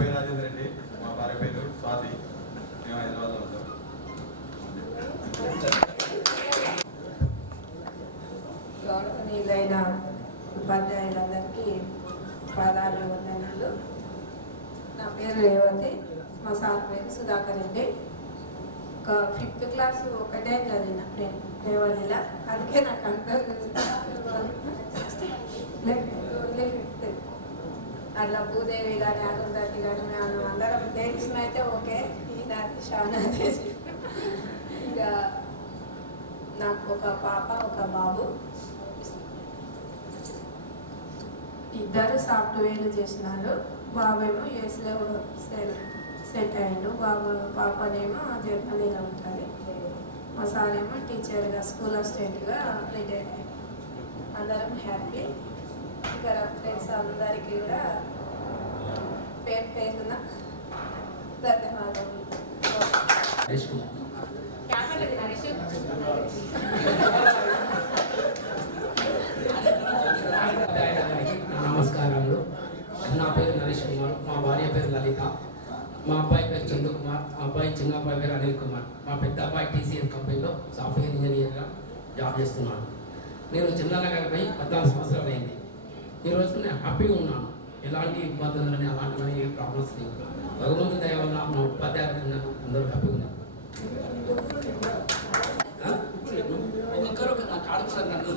పేరు రాజేంద్ర రెడ్డి, మా భార్య పేరు స్వాతి. మేము హైదరాబాద్లో ఉంటాం. గౌరవనీయులైన ఉపాధ్యాయులందరికీ పాదాలు వందనాలు. నా పేరు రేవతి, మా సార్ పేరు సుధాకర్ రెడ్డి. ఒక 5th క్లాస్ ఒకటే చదివిన నేను రేవతిలా, అందుకే నాకు అంటారు అట్లా భూదేవి కానీ అరుంధతి కానీ మేము అందరం తెలిసిన అయితే ఓకే, ఈ దాన్ని చాలా చేసి. ఇంకా నాకు ఒక పాప ఒక బాబు, ఇద్దరు సాఫ్ట్వేర్ చేసినారు. బాబు ఏమో యూఎస్లో సెట్ అయ్యాడు. పాపనేమో జర్మనీలో ఉంటుంది. మా సార్ ఏమో టీచర్గా స్కూల్ అసిస్టెంట్గా రిటైర్ అయ్యాడు. అందరం హ్యాపీ. ఇక్కడ ఫ్రెండ్స్ అందరికీ కూడా పేరున ధన్యవాదాలు. నమస్కారాలు. నా పేరు నరేష్ కుమార్, మా భార్య పేరు లలిత, మా అబ్బాయి పేరు చందు కుమార్, మా అబ్బాయి చిన్న అబ్బాయి పేరు అనిల్ కుమార్. మా పెద్ద అబ్బాయి టీసీఎస్ కంపెనీలో సాఫ్ట్వేర్ ఇంజనీర్గా జాబ్ చేస్తున్నాను. నేను చిన్ననగరపై 14 సంవత్సరాలు అయింది. ఈ రోజు నేను హ్యాపీగా ఉన్నాను. ఎలాంటి ఇబ్బందులు కానీ అలాంటివన్నీ ఏ ప్రాబ్లమ్స్ లేవు. భగవంతు దయ వల్ల మా ఉపాధ్యాయులు అందరూ హ్యాపీగా ఉన్నారు. ఒక్కొక్కరు నా కాడు సార్ నన్ను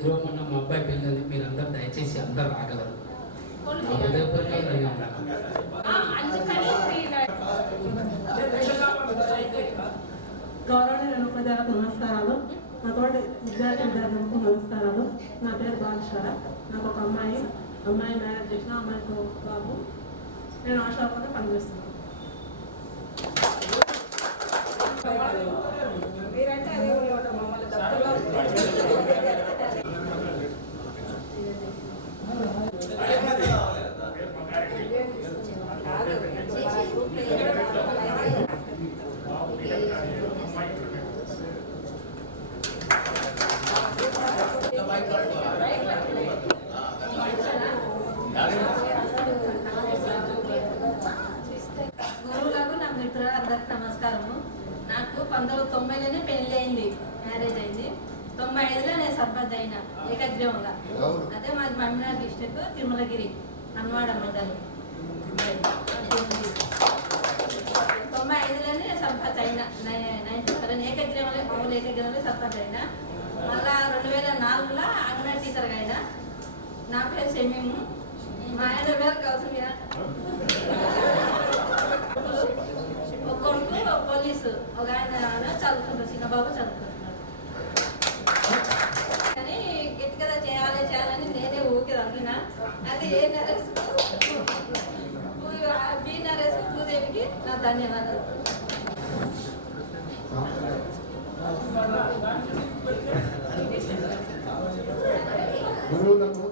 ఈరోజు మొన్న మా అబ్బాయి పెళ్ళింది. మీరు అందరు దయచేసి అందరు రాగలరు. గౌరవనీయుల ఉపాధ్యాయులకు నమస్కారాలు. నా తోటి విద్యార్థులకు నమస్కారాలు. నా పేరు బాలశ్వర. నాకు ఒక అమ్మాయి మ్యారేజ్ చేసిన, అమ్మాయికి ఒక బాబు. నేను ఆశాపంగా పనిచేస్తున్నాను. గురువులకు నా మిత్రులు అందరికి నమస్కారము. నాకు 1990లోనే పెళ్లి అయింది, మ్యారేజ్ అయింది. 95లో నేను సర్పంచ్ అయినా ఏకగ్రీవంగా. అదే మాది మహబూబ్నగర్ డిస్ట్రిక్ట్, తిరుమలగిరి, అన్వాడ మండలం. 95లోనే సర్పంచ్ అయినా, 97 ఏకగ్రీవంలో మామూలు ఏకగ్రీవంలో సర్పంచ్ అయినా. మళ్ళా 2004లో అంగన్వాడీ టీచర్గా అయినా. నా పేరు షమీము, మా ఆయన పేరు కౌసల్య. ఒక్కొక్కరు పోలీసు, ఒక ఆయన చదువుకుంటారు, చిన్న బాబు చదువుకుంటున్నాడు. కానీ గట్టిగా చేయాలని నేనే ఊకే అమ్మినా. అది ఏ నరేష్ బి నరేష్ భూదేవికి నా ధన్యవాదాలు. గురువులకు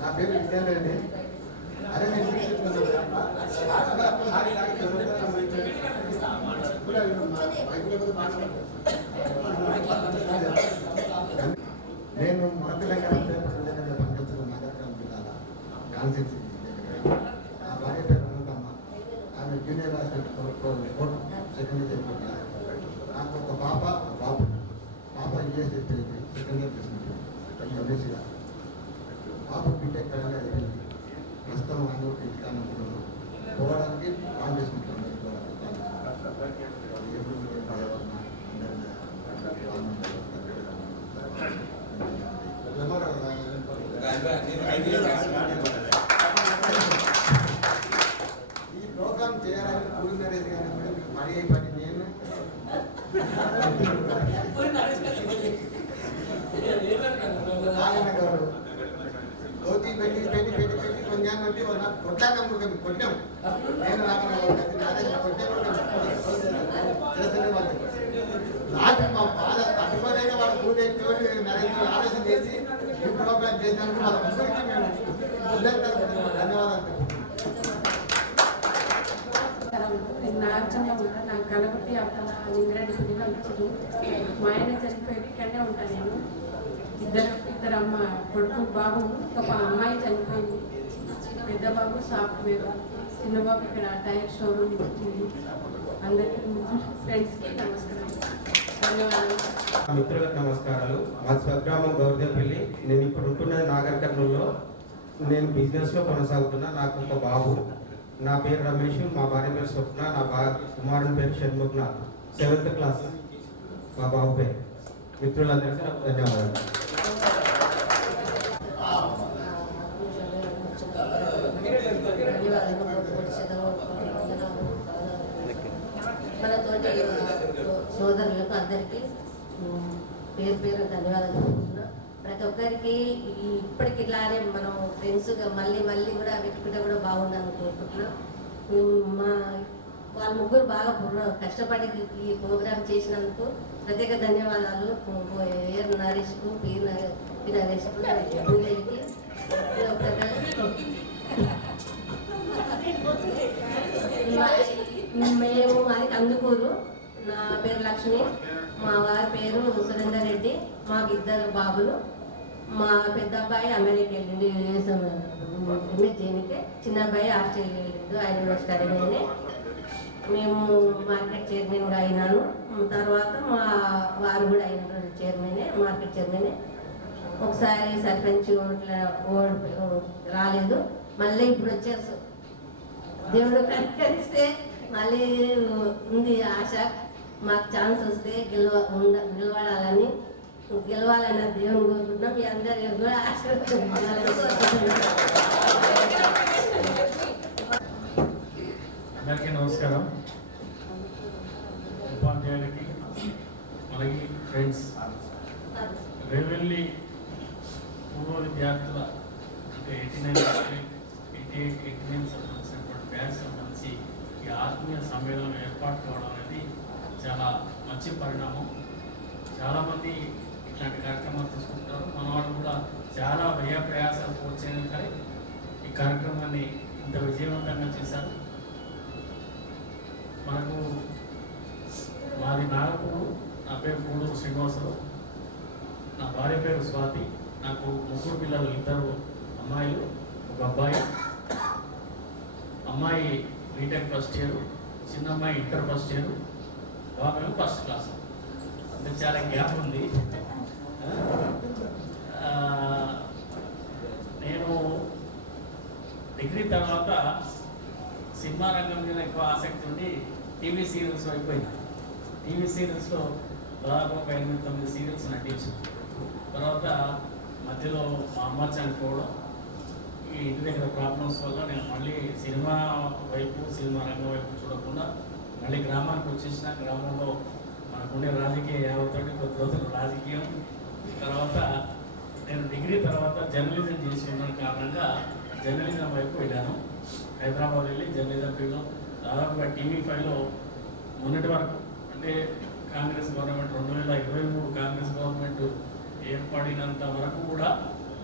నా పేరు విద్యారెడ్డి. అదే నేను మన తెలంగాణ పంచాయతీలో నగరం జిల్లాల కాన్సెన్సీ. ఆ భార్య పేరు అనంతమ్మ. ఆమె జూనియర్ హాస్టల్ సెకండ్ ఇయర్. నాకు ఒక పాప ఒక బాబు. పాప యూఎస్ అయిపోయింది, సెకండ్ ఇయర్ తీసుకుంటుంది ఎంఎస్సీగా. పాప బీటెక్ అయిపోయింది. ప్రస్తుతం అందరూ ఇంటికాన్నప్పుడు పోవడానికి ప్లాన్ చేసుకుంటాం. ఈ ప్రోగ్రామ్ చేయాలని కూడినరేది కానీ మరీ పని నేను ఆయన గారు కోచి పెట్టి పెట్టి పెట్టి పెట్టి కొంచెం పెట్టి కొట్టాక కొట్టాం. నేను నాకు మా బాధ తట్టుకోలేక వాళ్ళు పూజ ఎక్కి నరేంద్ర ఆలోచన చేసి ఈ ప్రోగ్రామ్ చేసినందుకు వాళ్ళ ముగ్గురికి మేము ధన్యవాదాలు. నార్చనే ఉంటాను. నాకు గణపతి అప్పుడు ఇంద్రాడి పిల్లలు. మా ఆయన చనిపోయి ఇక్కడనే ఉంటాను నేను. ఇద్దరు అమ్మ కొడుకు బాబు ఒక అమ్మాయి చనిపోయింది. పెద్ద బాబు సాఫ్ట్వేర్, చిన్న బాబు ఇక్కడ టైర్ షోరూమ్ ఇచ్చింది. అందరికీ ఫ్రెండ్స్కి నమస్కారం, ధన్యవాదాలు. మిత్రులకు నమస్కారాలు. మా స్వగ్రామం గౌరదేపల్లి. నేను ఇప్పుడు ఉంటున్నది నాగర్ కర్నూలులో. నేను బిజినెస్లో కొనసాగుతున్నా. నాకు ఒక బాబు, నా పేరు రమేష్, మా భార్య పేరు స్వప్న, నా కుమారుని పేరు షణ్ముఖనాథ్, 7th క్లాస్ మా బాబు పేరు. మిత్రులందరికీ నాకు ధన్యవాదాలు. మనతోటి సోదరులకు అందరికీ పేరు పేరు ధన్యవాదాలు చెప్తున్నా. ప్రతి ఒక్కరికి ఇప్పటికి ఇట్లానే మనం ఫ్రెండ్స్గా మళ్ళీ మళ్ళీ కూడా పెట్టుకుంటే కూడా బాగుండాలని కోరుకుంటున్నాం. మా వాళ్ళ ముగ్గురు బాగా కష్టపడి ఈ ప్రోగ్రామ్ చేసినందుకు ప్రత్యేక ధన్యవాదాలు. ఏఆర్ నరేష్కు, పి నరేష్కు, పూజకి. మేము అది కందుకూరు. నా పేరు లక్ష్మి, మా వారి పేరు సురేందర్ రెడ్డి. మాకు 2 బాబులు. మా పెద్ద అబ్బాయి అమెరికా వెళ్ళిండు ఎంఎస్ చేయడానికి, చిన్న అబ్బాయి ఆస్ట్రేలియా వెళ్ళిండు, ఆయన కూడా స్టడీ మీదనే. మేము మార్కెట్ చైర్మన్గా అయినాను. తర్వాత మా వారు కూడా అయిన చైర్మనే, మార్కెట్ చైర్మనే. ఒకసారి సర్పంచ్ రాలేదు, మళ్ళీ ఇప్పుడు వచ్చేసి దేవుడు కనికరిస్తే మళ్ళీ ఉంది ఆశ. మాకు ఛాన్స్ వస్తే గెలవాలని దేవుని కోరుకుంటున్నాం. మీ అందరికీ కూడా అందరికీ నమస్కారం. ఉపాధ్యాయులకి, మనకి ఫ్రెండ్స్, రేవెల్లి పూర్వ విద్యార్థుల అంటే 89 సంబంధించినటువంటి బ్యాచ్ సంబంధించి ఈ ఆత్మీయ సమ్మేళనం ఏర్పాటు కావడం అనేది చాలా మంచి పరిణామం. చాలామంది ఇట్లాంటి కార్యక్రమాలు తీసుకుంటారు. మన వాళ్ళు కూడా చాలా వ్యయ ప్రయాసాలు పోర్చేయడం కానీ ఈ కార్యక్రమాన్ని ఇంత విజయవంతంగా చేశారు. మనకు మాది నాగపూరు. నా పేరు పూడూరు శ్రీనివాసరావు. నా భార్య పేరు స్వాతి. నాకు 3 పిల్లలు, 2 అమ్మాయిలు, 1 అబ్బాయి. అమ్మాయి బీటెక్ ఫస్ట్ ఇయర్, చిన్న అమ్మాయి ఇంటర్ ఫస్ట్ ఇయర్, బాబు ఫస్ట్ క్లాస్. అంటే చాలా గ్యాప్ ఉంది. నేను డిగ్రీ తర్వాత సినిమా రంగం మీద ఎక్కువ ఆసక్తి ఉండి టీవీ సీరియల్స్ అయిపోయింది. టీవీ సీరియల్స్లో దాదాపు 8-9 సీరియల్స్ నటించాను. తర్వాత మధ్యలో మా అమ్మ చనిపోవడం, ఈ ఇంటి దగ్గర ప్రాబ్లమ్స్ వల్ల నేను మళ్ళీ సినిమా రంగం వైపు చూడకుండా మళ్ళీ గ్రామానికి వచ్చేసిన. గ్రామంలో మనకుండే రాజకీయ యావతోటి కొద్ది రోజులు రాజకీయం. తర్వాత నేను డిగ్రీ తర్వాత జర్నలిజం చేసి ఉన్న కారణంగా జర్నలిజం వైపు వెళ్ళాను. హైదరాబాద్ వెళ్ళి జర్నలిజం ఫీల్డ్లో దాదాపుగా TV5లో మొన్నటి వరకు అంటే కాంగ్రెస్ గవర్నమెంట్ 2023 కాంగ్రెస్ గవర్నమెంట్ ఏర్పడినంత వరకు కూడా